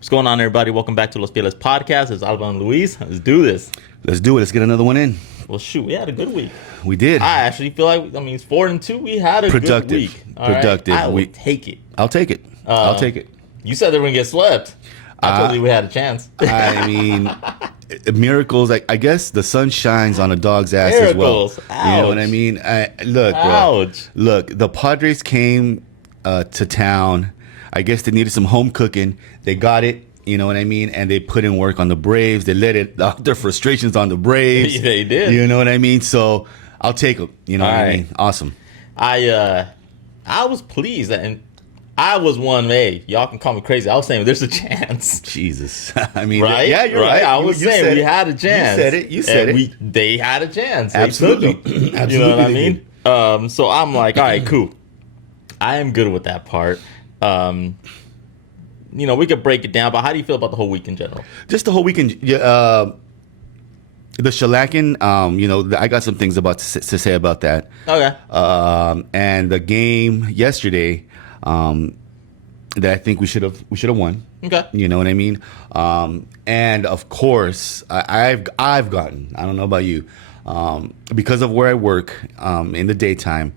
What's going on, everybody? Welcome back to Losfieles podcast. It's Alvaro and Luis. Let's do this. Let's do it. Let's get another one in. Well, shoot, we had a good week. We did. I actually feel like, it's 4-2. We had a good week. Productive. Right? I will take it. I'll take it. I'll take it. You said they were going to get swept. I told you we had a chance. I mean, miracles. I guess the sun shines on a dog's ass Miracles. as well. Ouch. You know what I mean? Look, bro. Ouch. Look, the Padres came to town. I guess they needed some home cooking. They got it. You know what I mean? And they put in work on the Braves. They let it out their frustrations on the Braves. They did. You know what I mean? So I'll take them. You know what I mean? Awesome. I was pleased, and I was one. Hey, y'all can call me crazy. I was saying there's a chance. Jesus. I mean, right? Yeah, you're right. I was saying we had a chance. You said it. You said it. They had a chance. Absolutely. You know what I mean? So I'm like, all right, cool. I am good with that part. We could break it down, but how do you feel about the whole week in general? Just the whole weekend. The shellacking, I got some things to say about that. Okay. And the game yesterday, that I think we should have won. Okay. You know what I mean? And of course, I've gotten, I don't know about you, because of where I work in the daytime,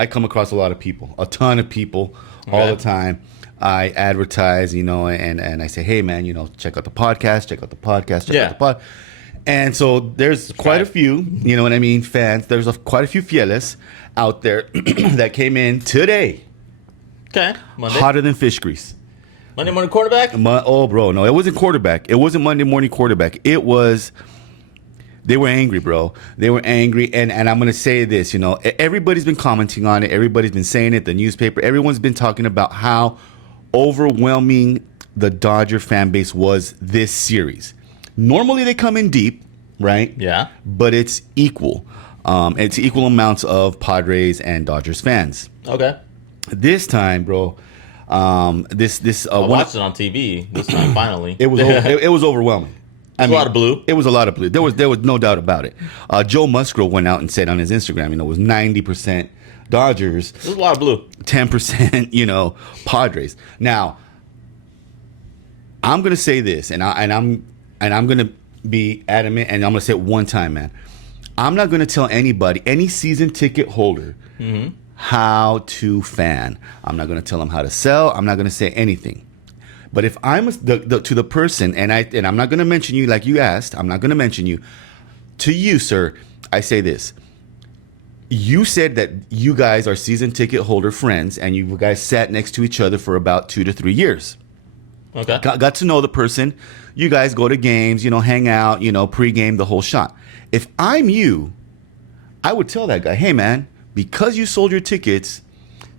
I come across a ton of people all the time. I advertise, and I say, hey, man, check out the podcast, check out the pod. And so there's quite a few, you know what I mean, fans. There's quite a few fieles out there that came in today. Okay. Monday. Hotter than fish grease. Monday morning quarterback? Bro, no, it wasn't quarterback. It wasn't Monday morning quarterback. It was... They were angry, bro. They were angry, and I'm going to say this, everybody's been commenting on it. Everybody's been saying it, the newspaper. Everyone's been talking about how overwhelming the Dodger fan base was this series. Normally they come in deep, right? Yeah. But it's equal. It's equal amounts of Padres and Dodgers fans. Okay. This time, bro, I watched it on TV this time, finally. It was overwhelming. A lot of blue. It was a lot of blue. There was no doubt about it. Joe Musgrove went out and said on his Instagram, it was 90% Dodgers. There's a lot of blue. 10%, Padres. Now, I'm gonna say this, and I'm gonna be adamant, and I'm gonna say it one time, man. I'm not gonna tell anybody, any season ticket holder, how to fan. I'm not gonna tell them how to sell. I'm not gonna say anything. But if I'm to the person, and I'm not going to mention you like you asked, I'm not going to mention you. To you, sir, I say this. You said that you guys are season ticket holder friends, and you guys sat next to each other for about 2 to 3 years. Okay. Got to know the person. You guys go to games, hang out, pregame, the whole shot. If I'm you, I would tell that guy, hey, man, because you sold your tickets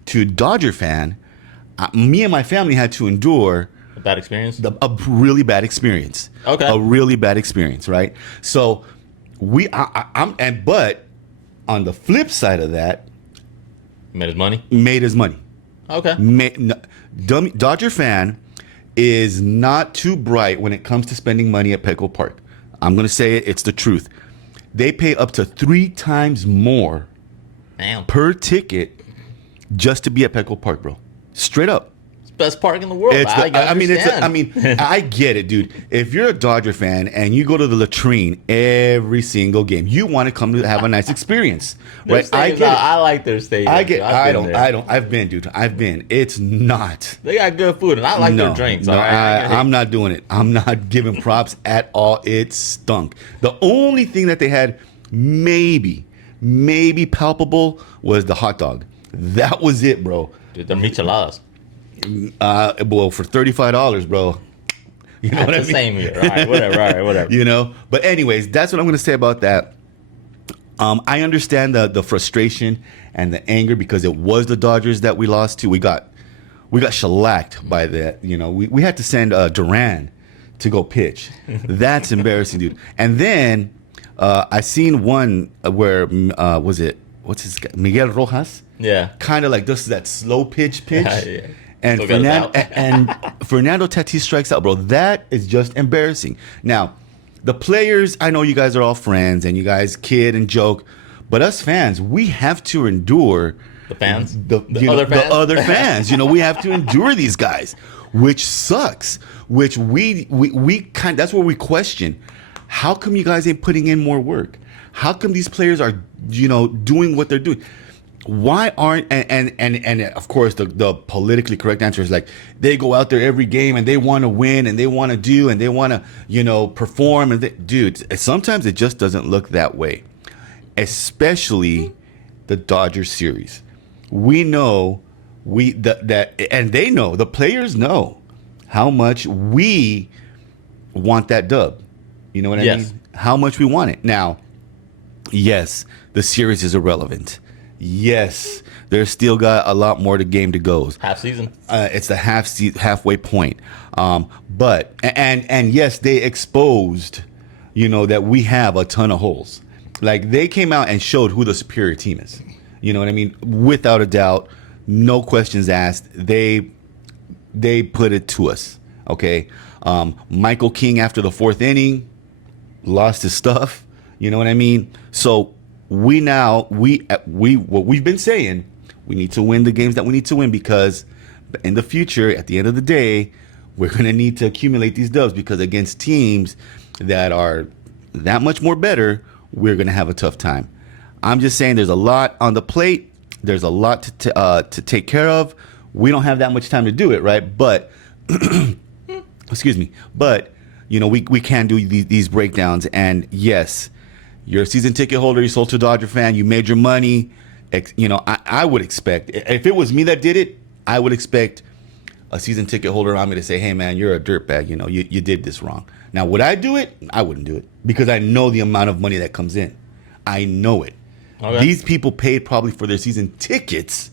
to a Dodger fan, me and my family had to endure bad experience? A really bad experience. Okay. A really bad experience, right? So but on the flip side of that, made his money. Okay. Dodger fan is not too bright when it comes to spending money at Petco Park. I'm going to say it, it's the truth. They pay up to 3 times more per ticket just to be at Petco Park, bro. Straight up. Best park in the world. I get it, dude. If you're a Dodger fan and you go to the latrine every single game, you want to come to have a nice experience, right? I get it. I like their stadium. I don't. I've been, dude. It's not. They got good food, and I like their drinks. No, I'm not doing it. I'm not giving props at all. It stunk. The only thing that they had maybe palpable was the hot dog. That was it, bro. Dude, they're micheladas. Well, for $35, bro. You know what I mean? Same here. All right, whatever. But anyways, that's what I'm going to say about that. I understand the frustration and the anger because it was the Dodgers that we lost to. We got shellacked by that. We had to send Duran to go pitch. That's embarrassing, dude. And then I seen one where what's his guy? Miguel Rojas? Yeah. Kind of like this is that slow pitch. Yeah. And Fernando Tatis strikes out, bro. That is just embarrassing. Now, the players, I know you guys are all friends and you guys kid and joke, but us fans, we have to endure the fans, the other fans. We have to endure these guys. which sucks. Which we kind that's where we question. How come you guys ain't putting in more work? How come these players are, doing what they're doing? Why aren't and of course the politically correct answer is like they go out there every game and they want to win and they want to do and they want to perform dude, sometimes it just doesn't look that way, especially the Dodgers series. We know that and they know, the players know how much we want that dub. You know what I mean? How much we want it. Now, yes, the series is irrelevant. Yes, there's still got a lot more to game to go. Half season. It's the halfway point. But yes, they exposed, that we have a ton of holes. Like they came out and showed who the superior team is. You know what I mean? Without a doubt, no questions asked. They put it to us. Okay. Michael King after the fourth inning lost his stuff. You know what I mean? So what we've been saying, we need to win the games that we need to win, because in the future, at the end of the day, we're going to need to accumulate these dubs, because against teams that are that much more better, we're going to have a tough time. I'm just saying there's a lot on the plate. There's a lot to take care of. We don't have that much time to do it, right? But excuse me. But we can do these breakdowns. And yes, you're a season ticket holder. You sold to a Dodger fan. You made your money. I would expect, if it was me that did it, I would expect a season ticket holder on me to say, hey, man, you're a dirtbag. You did this wrong. Now, would I do it? I wouldn't do it, because I know the amount of money that comes in. I know it. Okay. These people paid probably for their season tickets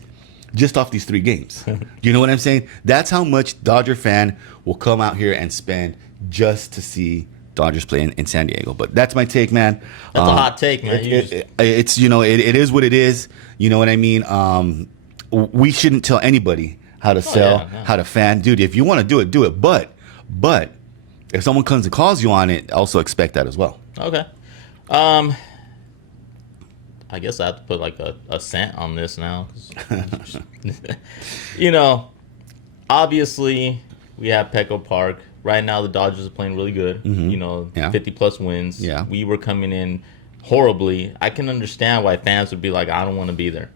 just off these 3 games. You know what I'm saying? That's how much Dodger fan will come out here and spend just to see Dodgers play in San Diego. But that's my take, man. That's a hot take, man. It's it is what it is. You know what I mean? We shouldn't tell anybody how to sell, how to fan. Dude, if you want to do it. But if someone comes and calls you on it, also expect that as well. Okay. I guess I have to put like a cent on this now. Obviously we have Petco Park. Right now the Dodgers are playing really good. 50 plus wins. Yeah. We were coming in horribly. I can understand why fans would be like, I don't want to be there.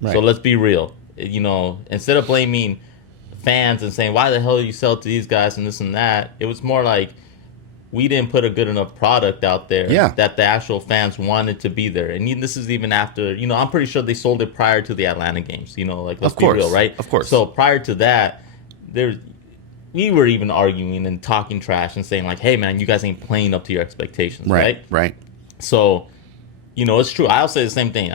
Right. So let's be real. Instead of blaming fans and saying, why the hell you sell to these guys and this and that, it was more like, we didn't put a good enough product out there that the actual fans wanted to be there. And this is even after, I'm pretty sure they sold it prior to the Atlanta games. Let's be real, right? Of course. So prior to that, we were even arguing and talking trash and saying like, hey, man, you guys ain't playing up to your expectations, right? Right. So, it's true. I'll say the same thing.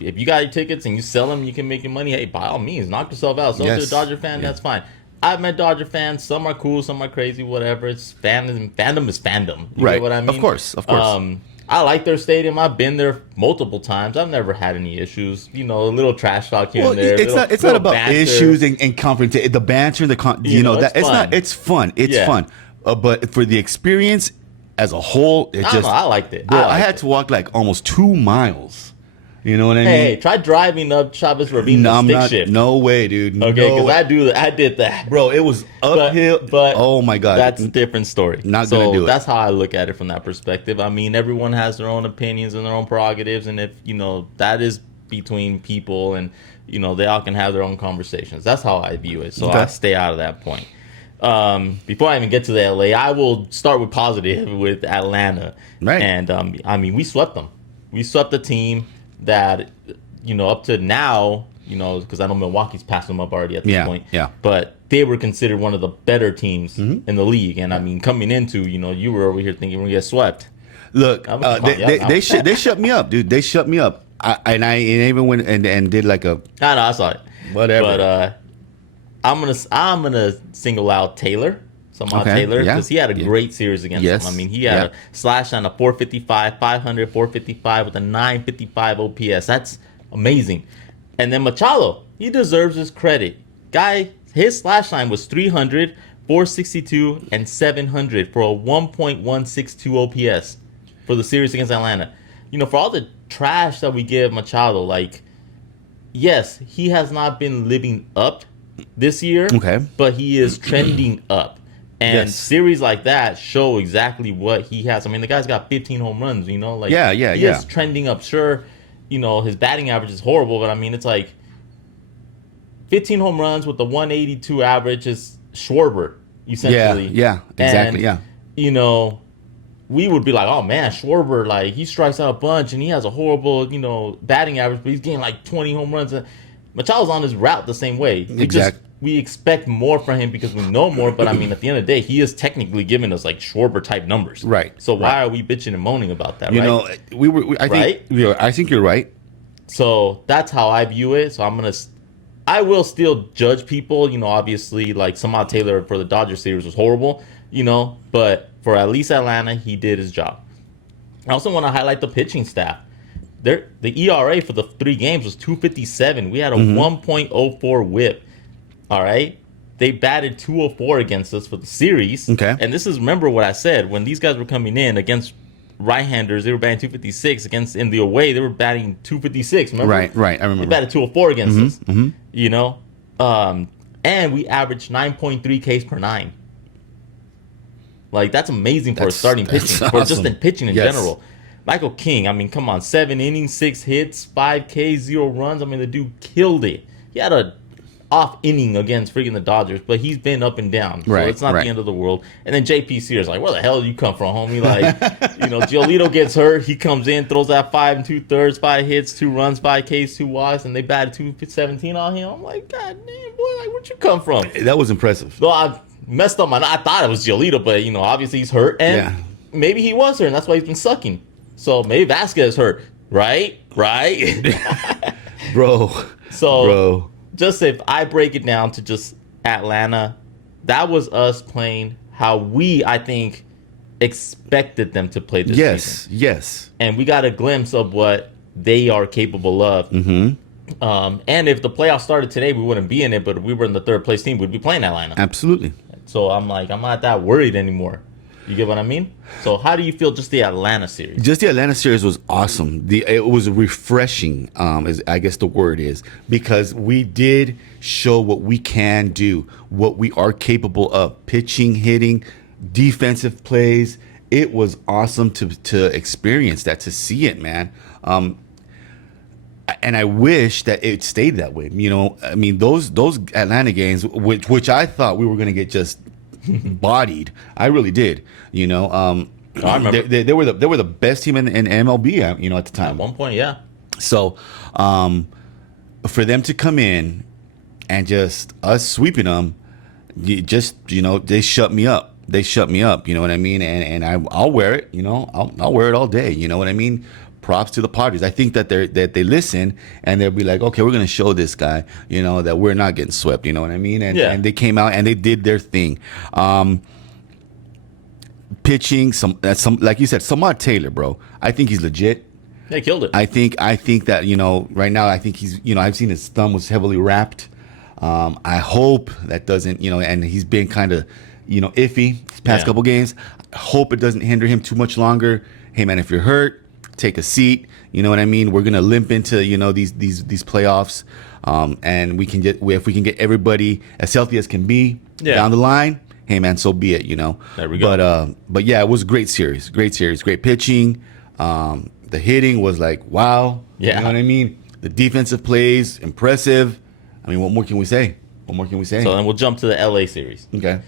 If you got your tickets and you sell them, you can make your money. Hey, by all means, knock yourself out. Sell to a Dodger fan, that's fine. I've met Dodger fans. Some are cool, some are crazy, whatever. It's fandom. Fandom is fandom. You know what I mean? Of course. I like their stadium. I've been there multiple times. I've never had any issues. A little trash talk here and there. It's not about banter. Issues and confrontation. The banter, it's fun. It's fun. But for the experience as a whole, I liked it. Bro, I had to walk like almost 2 miles. You know what I mean? Hey, try driving up Chavez Ravine stick shift. No way, dude. Okay, because I did that. Bro, it was uphill. But oh my God. That's a different story. Not going to do it. That's how I look at it from that perspective. I mean, everyone has their own opinions and their own prerogatives. And if, that is between people and, they all can have their own conversations. That's how I view it. So I stay out of that point. Before I even get to the LA, I will start with positive with Atlanta. Right. And, we swept them. We swept the team that, up to now, because I know Milwaukee's passed them up already at this point. Yeah. But they were considered one of the better teams in the league. And coming into, you were over here thinking we're going to get swept. Look, they shut me up, dude. They shut me up. I even went and did like a. I saw it. Whatever. But I'm gonna single out Taylor. Taylor, because he had a great series against them. I mean, he had a slash on a 455, 500, 455 with a 955 OPS. That's amazing. And then Machado, he deserves his credit. Guy, his slash line was 300, 462, and 700 for a 1.162 OPS for the series against Atlanta. For all the trash that we give Machado, yes, he has not been living up this year. Okay. But he is trending up. And series like that show exactly what he has. I mean, the guy's got 15 home runs, you know? Like, he is trending up. Sure, you know, his batting average is horrible, but I mean, it's like 15 home runs with the 182 average is Schwarber, essentially. Yeah, exactly, and, you know, we would be like, oh, man, Schwarber, like, he strikes out a bunch, and he has a horrible, you know, batting average, but he's getting like 20 home runs. Machado's on his route the same way. We expect more from him because we know more, but I mean, at the end of the day, he is technically giving us like Schwarber type numbers. Right. So why are we bitching and moaning about that? You know, I think you're right. So that's how I view it. So I will still judge people. You know, obviously, like Samad Taylor for the Dodgers series was horrible. You know, but for at least Atlanta, he did his job. I also want to highlight the pitching staff. The ERA for the 3 games was 2.57. We had a 1.04 WHIP. All right. They batted 204 against us for the series. Okay. And this is, remember what I said, when these guys were coming in against right-handers, they were batting 256. In the away, they were batting 256. Remember? Right. I remember. They batted 204 against us. You know? And we averaged 9.3 Ks per 9. Like, that's amazing for starting pitching. Awesome. Or just in pitching in general. Michael King, I mean, come on. 7 innings, 6 hits, 5 Ks, 0 runs. I mean, the dude killed it. He had a off inning against freaking the Dodgers, but he's been up and down. So it's not the end of the world. And then JP Sears, like, where the hell did you come from, homie? Like, you know, Giolito gets hurt. He comes in, throws that 5 2/3, 5 hits, 2 runs, 5 Ks, 2 walks, and they batted 217 on him. I'm like, God damn, boy, like, where'd you come from? That was impressive. Well, I messed up I thought it was Giolito, but, you know, obviously he's hurt. And maybe he was hurt, and that's why he's been sucking. So maybe Vasquez hurt. Right? Bro. Just if I break it down to just Atlanta, that was us playing how we, I think, expected them to play this season. Yes. And we got a glimpse of what they are capable of. And if the playoffs started today, we wouldn't be in it, but if we were in the third place team, we'd be playing Atlanta. Absolutely. So I'm like, I'm not that worried anymore. You get what I mean? So how do you feel just the Atlanta series? Just the Atlanta series was awesome. It was refreshing, is I guess the word is, because we did show what we can do, what we are capable of, pitching, hitting, defensive plays. It was awesome to experience that, to see it, man. And I wish that it stayed that way. You know, I mean, those Atlanta games, which I thought we were going to get just bodied. I really did. You know, I remember they were the best team in MLB. You know, at the time. At one point, yeah. So, for them to come in and just us sweeping them, they shut me up. You know what I mean? And I'll wear it. You know, I'll wear it all day. You know what I mean? Props to the Padres. I think that they listen and they'll be like, okay, we're gonna show this guy, you know, that we're not getting swept. You know what I mean? And they came out and they did their thing. Pitching, some like you said, Samad Taylor, bro. I think he's legit. They killed it. I think that, you know, right now I think he's, you know, I've seen his thumb was heavily wrapped. I hope that doesn't, you know, and he's been kind of, you know, iffy these past couple games. I hope it doesn't hinder him too much longer. Hey man, if you're hurt, take a seat. You know what I mean? We're gonna limp into, you know, these playoffs, and if we can get everybody as healthy as can be down the line. Hey man, so be it. You know. There we go. But yeah, it was a great series, great pitching. The hitting was like wow. Yeah. You know what I mean? The defensive plays impressive. I mean, what more can we say? So then we'll jump to the LA series. Okay.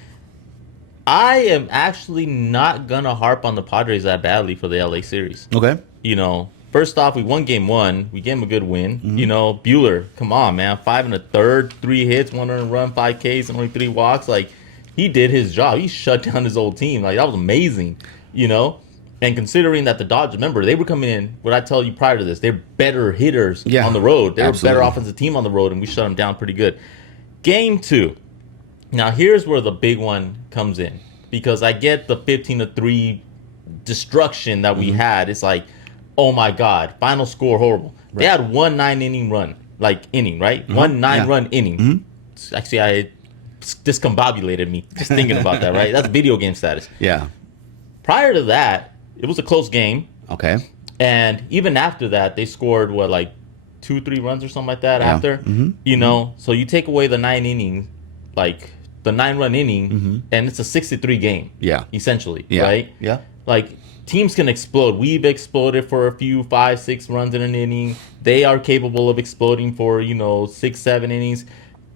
I am actually not gonna harp on the Padres that badly for the LA series. Okay. You know, first off, we won game 1. We gave him a good win. You know, Buehler, come on, man. 5 1/3, 3 hits, 1 earned run, 5 Ks, and only 3 walks. Like, he did his job. He shut down his old team. Like, that was amazing, you know? And considering that the Dodgers, remember, they were coming in, what I tell you prior to this, they're better hitters on the road. They were a better offensive team on the road, and we shut them down pretty good. Game 2. Now, here's where the big one comes in. Because I get the 15-3 destruction that we had. It's like, oh my God, final score horrible. Right. They had 1 9-inning run, right? 1 9-run inning. Actually, I discombobulated me just thinking about that, right? That's video game status. Yeah. Prior to that, it was a close game. Okay. And even after that, they scored, 2-3 runs or something like that after. You know, so you take away the 9 innings, like the 9-run inning, and it's a 6-3 game. Yeah. Essentially, Yeah. right? Yeah. Like, teams can explode. We've exploded for a few 5-6 runs in an inning. They are capable of exploding for 6-7 innings.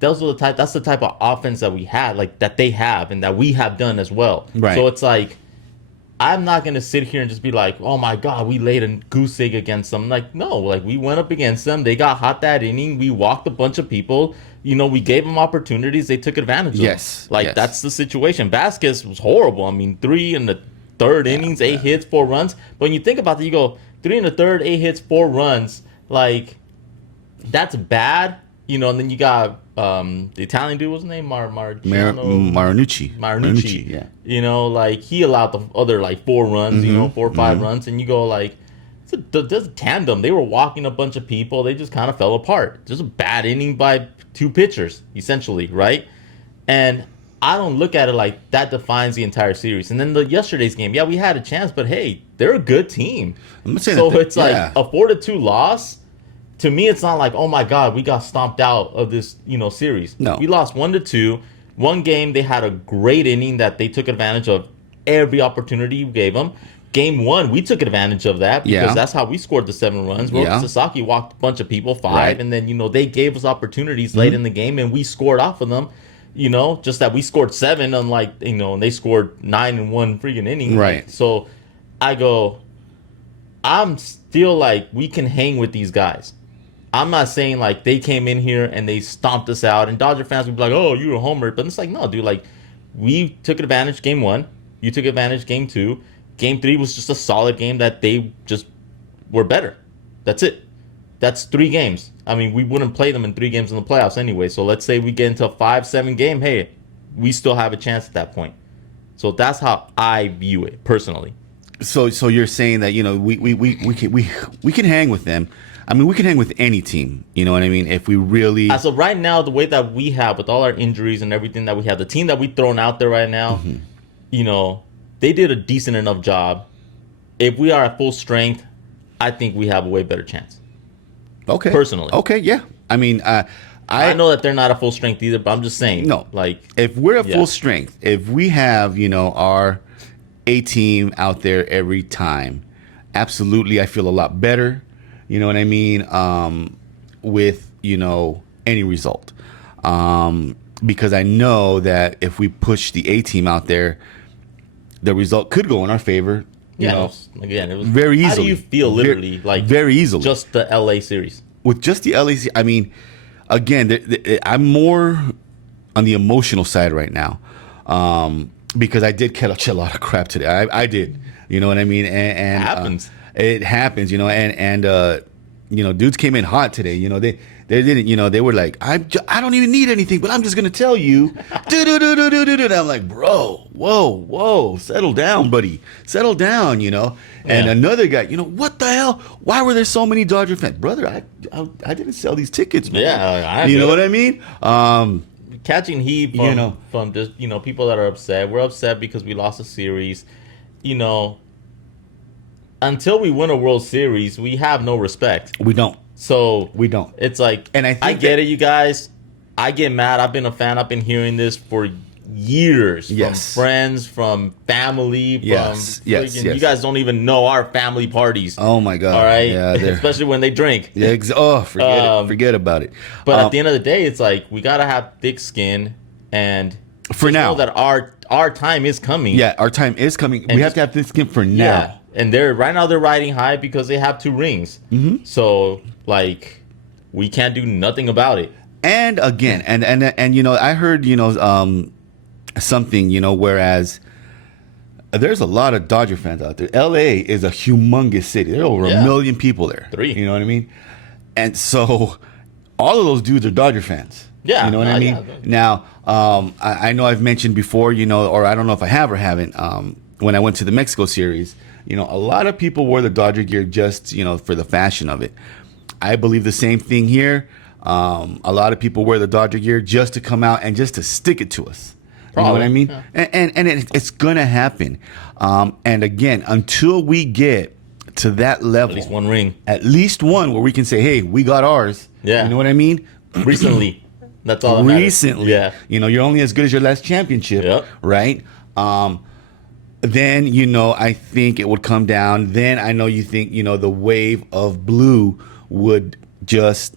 That's the type of offense that we have, like that they have, and that we have done as well. Right. So it's like, I'm not gonna sit here and just be like, oh my god, we laid a goose egg against them. Like, no, like we went up against them. They got hot that inning. We walked a bunch of people. We gave them opportunities. They took advantage of them. Like, that's the situation. Vasquez was horrible. I mean, 3 in the third innings, 8 hits, 4 runs. But when you think about that, you go 3 in the third, 8 hits, 4 runs. Like, that's bad. And then you got the Italian dude, what's his name? Marinucci. Yeah. Like, he allowed the other, like, 4 runs, 4 or 5 runs. And you go, like, there's a tandem. They were walking a bunch of people. They just kind of fell apart. Just a bad inning by 2 pitchers, essentially, right? And I don't look at it like that defines the entire series. And then yesterday's game, we had a chance, but hey, they're a good team. So it's like a 4-2 loss. To me, it's not like, oh my God, we got stomped out of this, series. No. We lost 1-2. One game, they had a great inning that they took advantage of every opportunity we gave them. Game 1, we took advantage of that because that's how we scored the 7 runs. Sasaki walked a bunch of people, 5, and then, they gave us opportunities late in the game, and we scored off of them. Just that we scored 7, unlike, and they scored 9 in one freaking inning. Right. So I go, I'm still like, we can hang with these guys. I'm not saying like they came in here and they stomped us out, and Dodger fans would be like, oh, you're a homer. But it's like, no, dude, like, we took advantage game 1. You took advantage game 2. Game 3 was just a solid game that they just were better. That's it. That's 3 games. I mean, we wouldn't play them in 3 games in the playoffs anyway. So let's say we get into a 5-7 game. Hey, we still have a chance at that point. So that's how I view it personally. So you're saying that we can hang with them. I mean, we can hang with any team. You know what I mean? If we really. So right now, the way that we have with all our injuries and everything that we have, the team that we've thrown out there right now, they did a decent enough job. If we are at full strength, I think we have a way better chance. Okay. Personally. Okay. Yeah. I mean, I know that they're not at full strength either, but I'm just saying. No. Like, if we're at full strength, if we have our A team out there every time, absolutely, I feel a lot better. You know what I mean? With any result, because I know that if we push the A team out there, the result could go in our favor. It was very easily. How do you feel, literally, very easily, just the LA series? With just the LA, I mean, again, I'm more on the emotional side right now, because I did catch a lot of crap today. I did, you know what I mean? And it happens. It happens, and dudes came in hot today. They didn't, they were like, I don't even need anything, but I'm just gonna tell you. And I'm like, bro, whoa, settle down, buddy, settle down, And another guy, what the hell? Why were there so many Dodger fans, brother? I didn't sell these tickets, man. Yeah, you know what I mean? Catching heat from just people that are upset. We're upset because we lost a series. Until we win a World Series, we have no respect. We don't. So we don't. It's like, and I get it, you guys. I get mad. I've been a fan. I've been hearing this for years. Yes. From friends, from family. Yes. Yes. You guys don't even know our family parties. Oh my God. All right. Yeah, especially when they drink. Yeah. Forget it. Forget about it. But at the end of the day, it's like we gotta have thick skin, and for now, know that our time is coming. Yeah, our time is coming. We have to have thick skin for now. Yeah. And they're riding high because they have 2 rings. Mm-hmm. So we can't do nothing about it. And again, and I heard something, whereas there's a lot of Dodger fans out there. LA is a humongous city. There are over 1 million people there. 3. You know what I mean? And so all of those dudes are Dodger fans. Yeah. You know what I mean? Yeah. Now, I know I've mentioned before, or I don't know if I have or haven't, when I went to the Mexico series, a lot of people wore the Dodger gear just, for the fashion of it. I believe the same thing here. A lot of people wear the Dodger gear just to come out and just to stick it to us. You know what I mean? Yeah. And it's going to happen. And again, until we get to that level. At least one ring. At least one where we can say, hey, we got ours. Yeah. You know what I mean? Recently. That's all that Recently. Yeah. You know, you're only as good as your last championship. Yep. Right? Then, you know, I think it would come down. Then I know you think, you know, the wave of blue would just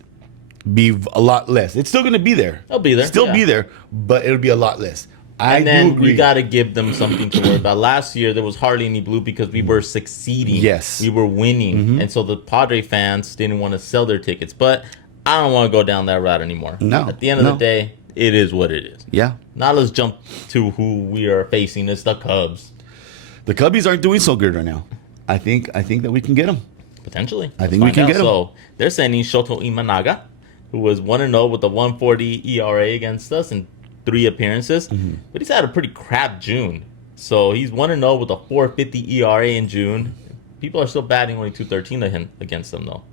be a lot less. It's still going to be there. It'll be there. Still be there, but it'll be a lot less. And then we got to give them something to worry about. Last year, there was hardly any blue because we were succeeding. Yes. We were winning. Mm-hmm. And so the Padre fans didn't want to sell their tickets. But I don't want to go down that route anymore. No. At the end of the day, it is what it is. Yeah. Now let's jump to who we are facing. It's the Cubs. The Cubbies aren't doing so good right now. I think that we can get them. Potentially. I think we can get them. So they're sending Shoto Imanaga, who was 1-0 with a 1.40 ERA against us in 3 appearances. Mm-hmm. But he's had a pretty crap June. So he's 1-0 with a 4.50 ERA in June. People are still batting only 213 against him, though.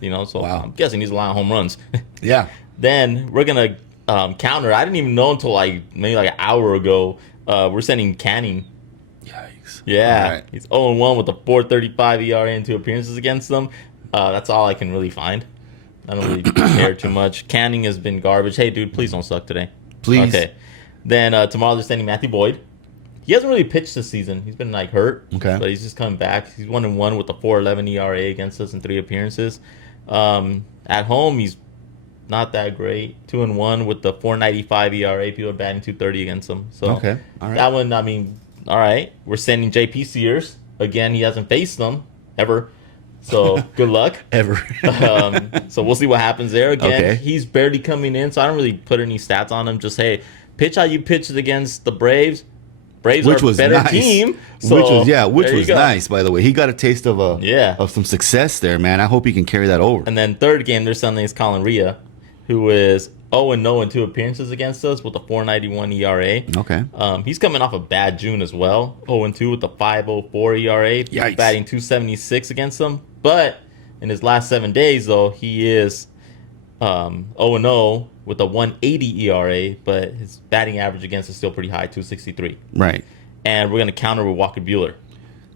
You know, so wow. I'm guessing he's allowing home runs. Yeah. Then we're going to counter. I didn't even know until maybe an hour ago. We're sending Canning. Yikes. Yeah. Right. He's 0-1 with a 4.35 ERA in 2 appearances against them. That's all I can really find. I don't really care too much. Canning has been garbage. Hey, dude, please don't suck today. Please. Okay. Then tomorrow they're sending Matthew Boyd. He hasn't really pitched this season. He's been hurt. Okay. But he's just coming back. He's 1-1 with a 4.11 ERA against us in 3 appearances. At home, he's not that great. 2-1 with the 4.95 ERA. People are batting 230 against him. So okay. All right. That one, I mean, all right. We're sending JP Sears. Again, he hasn't faced them ever. So good luck. Ever. So we'll see what happens there. Again, okay. He's barely coming in, so I don't really put any stats on him. Just, hey, pitch how you pitched against the Braves. Braves are a better team. So which was nice, by the way. He got a taste of some success there, man. I hope he can carry that over. And then third game, their son is Colin Ria, who is 0-0 in 2 appearances against us with a 4.91 ERA. Okay. He's coming off a bad June as well. 0-2 with a 5.04 ERA. Yikes. Batting 276 against them. But in his last 7 days, though, he is 0-0 with a 1.80 ERA, but his batting average against is still pretty high, 263. Right. And we're going to counter with Walker Buehler,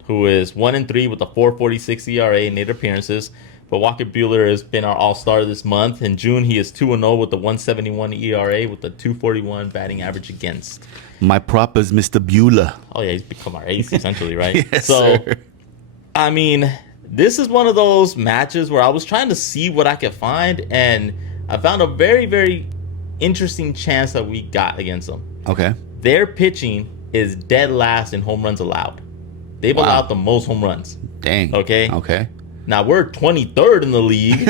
who is 1-3 with a 4.46 ERA in 8 appearances. But Walker Buehler has been our all-star this month. In June, he is 2-0 with a 1.71 ERA with a 2.41 batting average against. My prop is Mr. Buehler. Oh, yeah, he's become our ace, essentially, right? Yes, sir. I mean, this is one of those matches where I was trying to see what I could find, and I found a very, very interesting chance that we got against them. Okay. Their pitching is dead last in home runs allowed. They've allowed the most home runs. Dang. Okay? Okay. Now, we're 23rd in the league,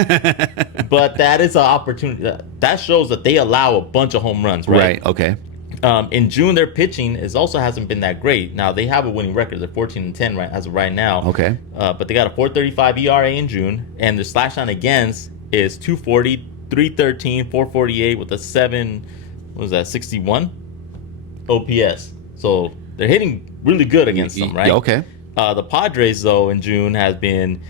but that is an opportunity. That shows that they allow a bunch of home runs, right? Right, okay. In June, their pitching also hasn't been that great. Now, they have a winning record. They're 14-10 as of right now. Okay. But they got a 4.35 ERA in June, and their slash line against is 240, 313, 448 with a 61 OPS. So they're hitting really good against them, right? Yeah, okay. The Padres, though, in June has been,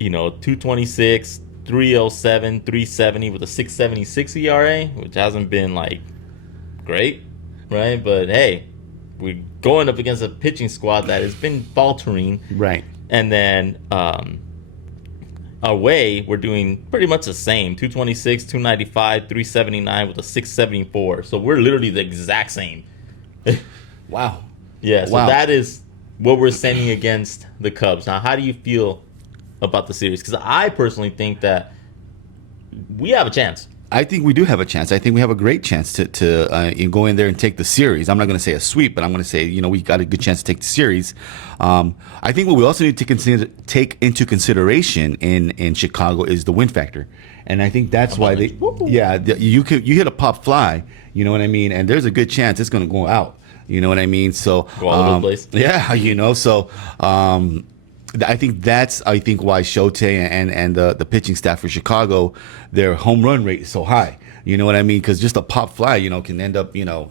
226, 307, 370 with a 676 ERA, which hasn't been great, right? But hey, we're going up against a pitching squad that has been faltering. Right. And then away, we're doing pretty much the same. 226, 295, 379 with a 674. So we're literally the exact same. Wow. Yeah, so that is what we're sending against the Cubs. Now, how do you feel about the series? Because I personally think that we have a chance. I think we do have a chance. I think we have a great chance to go in there and take the series. I'm not going to say a sweep, but I'm going to say, we got a good chance to take the series. I think what we also need to take into consideration in Chicago is the win factor. And I think that's why you hit a pop fly, you know what I mean? And there's a good chance it's going to go out. You know what I mean? So go all over the place. Yeah, so I think why Shote and the pitching staff for Chicago, their home run rate is so high. You know what I mean? Because just a pop fly, can end up, gone.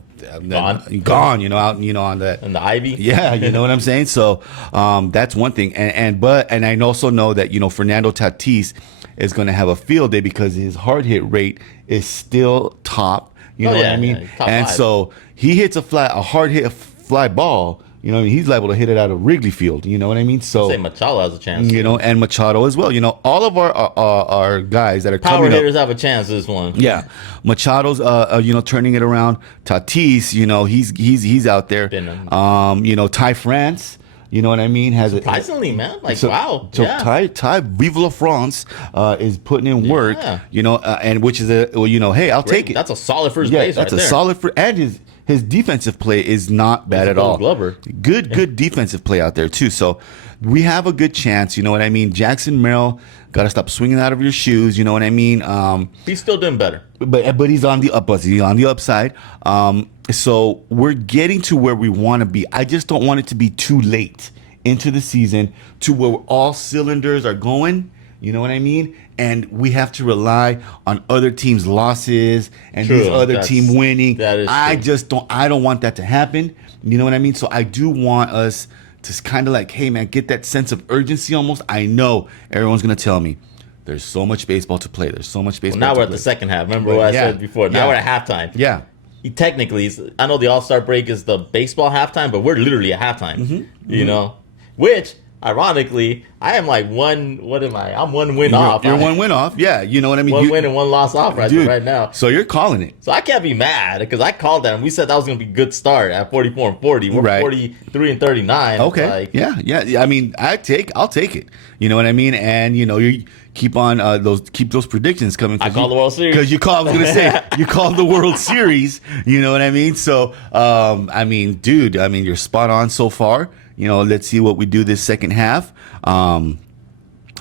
Out, on that. And the ivy. Yeah, you know what I'm saying? So that's one thing. And I also know that, Fernando Tatis is going to have a field day because his hard hit rate is still top. You know what I mean? Yeah, and so he hits a hard hit fly ball, You know, he's liable to hit it out of Wrigley Field. You know what I mean? So say Machado has a chance. You know, and Machado as well. You know, all of our guys that are power hitters have a chance. This one, yeah. Machado's you know, turning it around. Tatis, you know, he's out there. You know, Ty France. You know what I mean? Has surprisingly, man. Like, wow. So Ty Vive la France is putting in work. You know, and which is you know, hey, I'll take it. That's a solid first base. That's a solid and his defensive play is not bad at all. Glover. Good defensive play out there too. So we have a good chance. You know what I mean? Jackson Merrill, got to stop swinging out of your shoes. You know what I mean? He's still doing better, but he's on the upside. So we're getting to where we want to be. I just don't want it to be too late into the season to where all cylinders are going. You know what I mean? And we have to rely on other teams' losses and these other team winning. I don't want that to happen. You know what I mean? So I do want us to kind of like, hey man, get that sense of urgency almost. I know everyone's gonna tell me there's so much baseball to play. There's so much baseball. Well, now we're at the second half. Remember what I said before? Now we're at halftime. Yeah. Technically, I know the All-Star break is the baseball halftime, but we're literally at halftime. You know, which ironically, I am like one. What am I? I'm one win off. You're one win off. Yeah, you know what I mean. One win and one loss off right now. So you're calling it. So I can't be mad because I called that and we said that was going to be a good start at 44 and 40. We're 43 and 39. Okay. Like, yeah. I mean, I'll take it. You know what I mean? And you know, you keep on those predictions coming. I call the World Series because I was gonna say you called the World Series. You know what I mean? So I mean, dude, you're spot on so far. You know, let's see what we do this second half.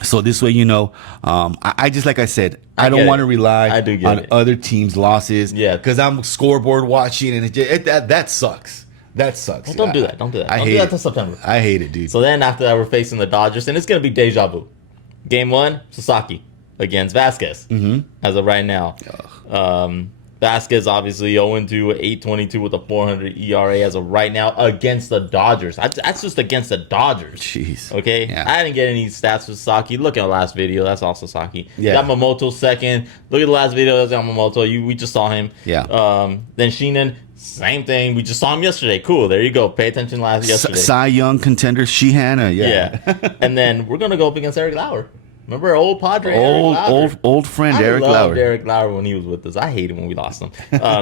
So this way, you know, I just, like I said, I don't want to rely on other teams' losses. Yeah, because I'm scoreboard watching, and that sucks. That sucks. Well, don't do that. Don't do that. Don't do that till September. I hate it, dude. So then after that, we're facing the Dodgers, and it's gonna be deja vu. Game 1, Sasaki against Vasquez. As of right now, Vasquez obviously 0-2, 8.22 with a 400 ERA as of right now against the Dodgers. That's just against the Dodgers. Jeez. Okay? Yeah. I didn't get any stats for Sasaki. Look at the last video. That's all Sasaki. Yeah. Yamamoto second. Look at the last video. That's Yamamoto. We just saw him. Yeah. Then Sheenan, same thing. We just saw him yesterday. Cool. There you go. Pay attention yesterday. Cy Young contender Sheehan. Yeah. And then we're going to go up against Eric Lauer. Remember our old Padre, old friend Eric Lauer. I loved Eric Lauer when he was with us. I hate him when we lost him.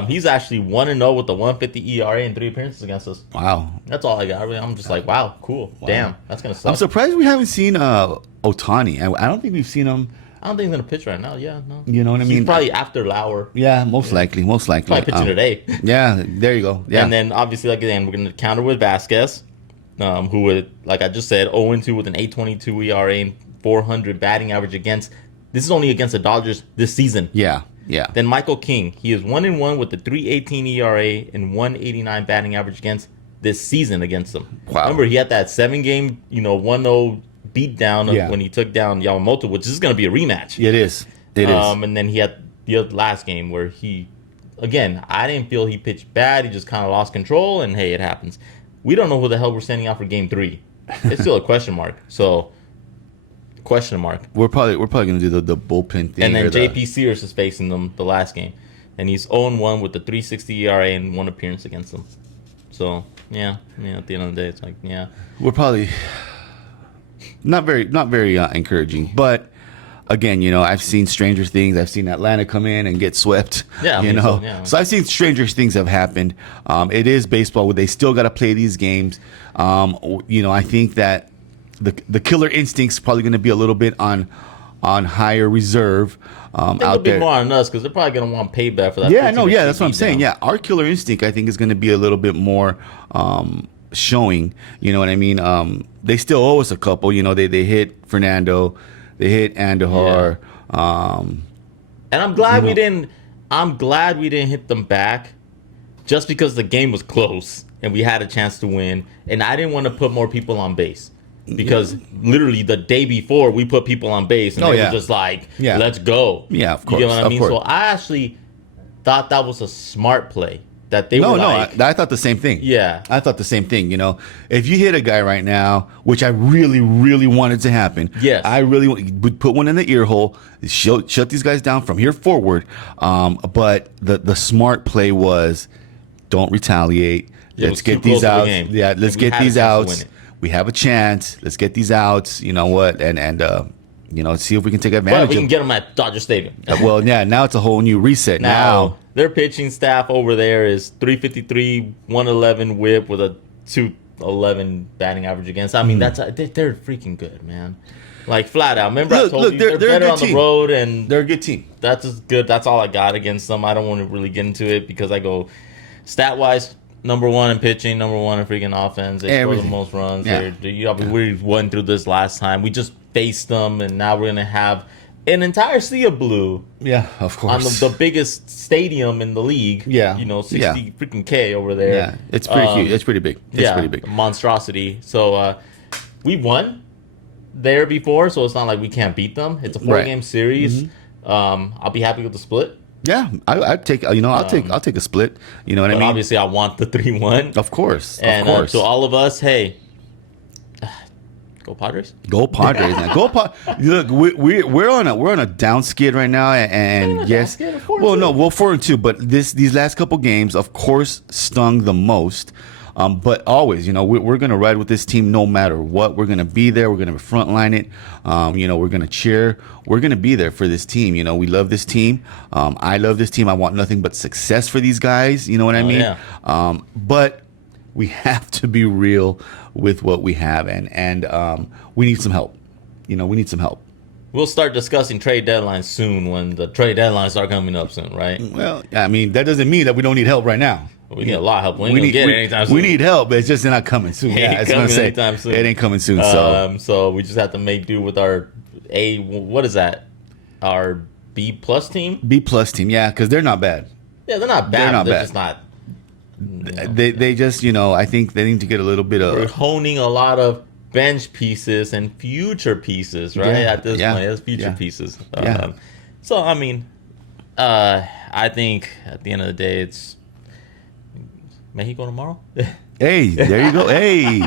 He's actually 1-0 with the 150 ERA and 3 appearances against us. Wow. That's all I got. I'm just like, wow, cool. Wow. Damn, that's going to suck. I'm surprised we haven't seen Ohtani. I don't think we've seen him. I don't think he's going to pitch right now. Yeah, no. You know what I mean? He's probably after Lauer. Yeah, most likely. Probably pitching today. Yeah, there you go. Yeah. And then, obviously, like again, we're going to counter with Vasquez, who would, like I just said, 0-2 with an 8.22 ERA and 400 batting average against. This is only against the Dodgers this season. Yeah. Then Michael King, he is 1-1 with the 3.18 ERA and 189 batting average against this season against them. Wow. Remember, he had that 7-game, 1-0 beatdown when he took down Yamamoto, which is going to be a rematch. It is. And then he had the last game where I didn't feel he pitched bad. He just kind of lost control, and hey, it happens. We don't know who the hell we're sending out for game 3. It's still a question mark. So, question mark. We're probably gonna do the bullpen thing. And then JP Sears is facing them the last game, and he's 0-1 with the 3.60 ERA and 1 appearance against them. So at the end of the day, it's like we're probably not very encouraging. But again, I've seen stranger things. I've seen Atlanta come in and get swept. Yeah, So I've seen stranger things have happened. It is baseball. They still got to play these games. I think that the killer instinct's probably going to be a little bit on higher reserve out there. It'll be more on us because they're probably going to want payback for that. That's what I'm saying. Yeah, our killer instinct I think is going to be a little bit more showing. You know what I mean? They still owe us a couple. They hit Fernando, they hit Andujar. And I'm glad we didn't. I'm glad we didn't hit them back, just because the game was close and we had a chance to win. And I didn't want to put more people on base. Because literally the day before we put people on base and they were just like, let's go. Yeah, of course. You get what I mean? So I actually thought that was a smart play. That they were like... I thought the same thing. Yeah. I thought the same thing, If you hit a guy right now, which I really, really wanted to happen. Yes. I really would put one in the ear hole, shut these guys down from here forward. But the smart play was don't retaliate. let's get these outs. Yeah, let's get these outs. We have a chance. Let's get these outs. You know what? And see if we can take advantage. But we can get them at Dodger Stadium. Well, yeah. Now it's a whole new reset. Now their pitching staff over there is 353, 111 WHIP with a 211 batting average against. I mean, they're freaking good, man. Like flat out. Remember, I told you they're better on the road, and they're a good team. That's as good. That's all I got against them. I don't want to really get into it because I go stat wise. Number one in pitching, number one in freaking offense. They score the most runs. Yeah. We went through this last time. We just faced them, and now we're gonna have an entire sea of blue. Yeah, of course. On the biggest stadium in the league. Yeah, 60 freaking K over there. Yeah, it's pretty huge. It's pretty big. It's pretty big. Monstrosity. So we won there before, so it's not like we can't beat them. It's a 4-game series. I'll be happy with the split. Yeah, I'd take. I'll take a split. You know what I mean? Obviously, I want the 3-1. Of course, and to all of us, hey, go Padres! Go Padres! Man. Look, we're on a down skid right now, and yes, well, no, we're 4-2, but these last couple games, of course, stung the most. But always, we're going to ride with this team no matter what. We're going to be there. We're going to frontline it. We're going to cheer. We're going to be there for this team. We love this team. I love this team. I want nothing but success for these guys. You know what I mean? Yeah. But we have to be real with what we have, and we need some help. We need some help. We'll start discussing trade deadlines soon when the trade deadlines start coming up soon, right? Well, I mean, that doesn't mean that we don't need help right now. We need a lot of help. We ain't gonna get it anytime soon. We need help, but it's just not coming soon. It ain't coming anytime soon. It ain't coming soon. So we just have to make do with our what is that? Our B+ team? B+ team, yeah, because they're not bad. Yeah, they're not bad. They're just not. They just, I think they need to get a little bit of. We're honing a lot of bench pieces and future pieces, right? At this point, it's future pieces. So I mean, I think at the end of the day, it's Mexico tomorrow. Hey, there you go. Hey,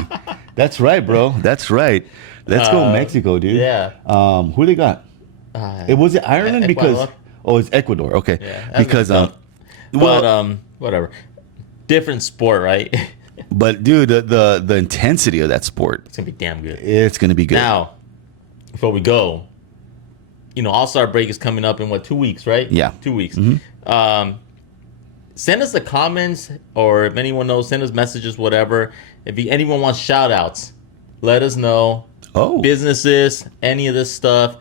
that's right, bro. That's right. Let's go Mexico, dude. Yeah. Who they got? Was it Ireland? Because it's Ecuador. Okay. Yeah, because whatever. Different sport, right? But dude, the intensity of that sport, it's gonna be damn good. It's gonna be good. Now, before we go, All-Star break is coming up in 2 weeks, right? Yeah, 2 weeks. Mm-hmm. Send us the comments, or if anyone knows, send us messages, whatever. If anyone wants shout outs, let us know. Businesses, any of this stuff,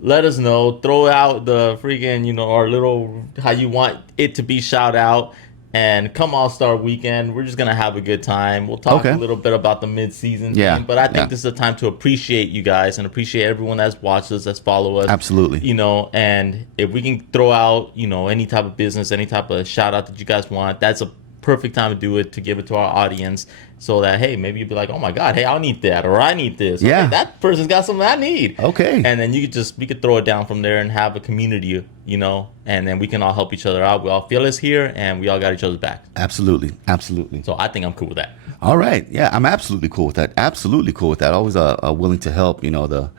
let us know. Throw out the freaking, our little, how you want it to be shout out. And come All-Star Weekend, we're just going to have a good time. We'll talk a little bit about the mid-season thing, but I think this is a time to appreciate you guys and appreciate everyone that's watched us, that's followed us. Absolutely. And if we can throw out, any type of business, any type of shout-out that you guys want, that's a perfect time to do it, to give it to our audience, so that, hey, maybe you'll be like, oh my God, hey, I'll need that, or I need this. Yeah. Okay, that person's got something I need. Okay. And then we could throw it down from there and have a community, and then we can all help each other out. We all feel this here, and we all got each other's back. Absolutely. Absolutely. So I think I'm cool with that. All right. Yeah, I'm absolutely cool with that. Absolutely cool with that. Always willing to help, the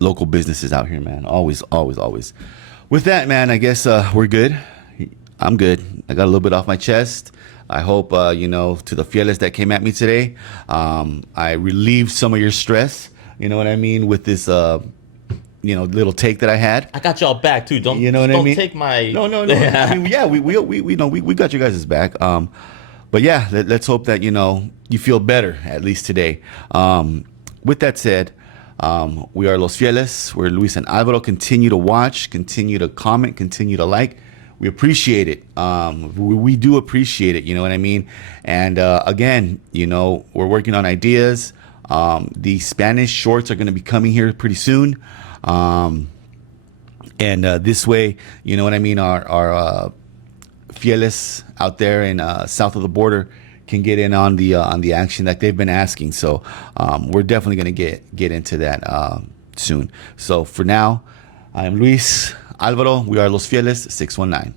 local businesses out here, man. Always, always, always. With that, man, I guess we're good. I'm good. I got a little bit off my chest. I hope, to the fieles that came at me today, I relieved some of your stress, you know what I mean, with this, little take that I had. I got y'all back, too. Don't take my... No. I mean, yeah, we got you guys' back. But, yeah, let's hope that, you feel better, at least today. With that said, we are Los Fieles. We're Luis and Alvaro. Continue to watch, continue to comment, continue to like. We appreciate it. We do appreciate it. You know what I mean? And again, we're working on ideas. The Spanish shorts are going to be coming here pretty soon. And this way, you know what I mean, our fieles out there in south of the border can get in on the action that they've been asking. So we're definitely going to get into that soon. So for now, I'm Luis. Alvaro, we are Los Fieles 619.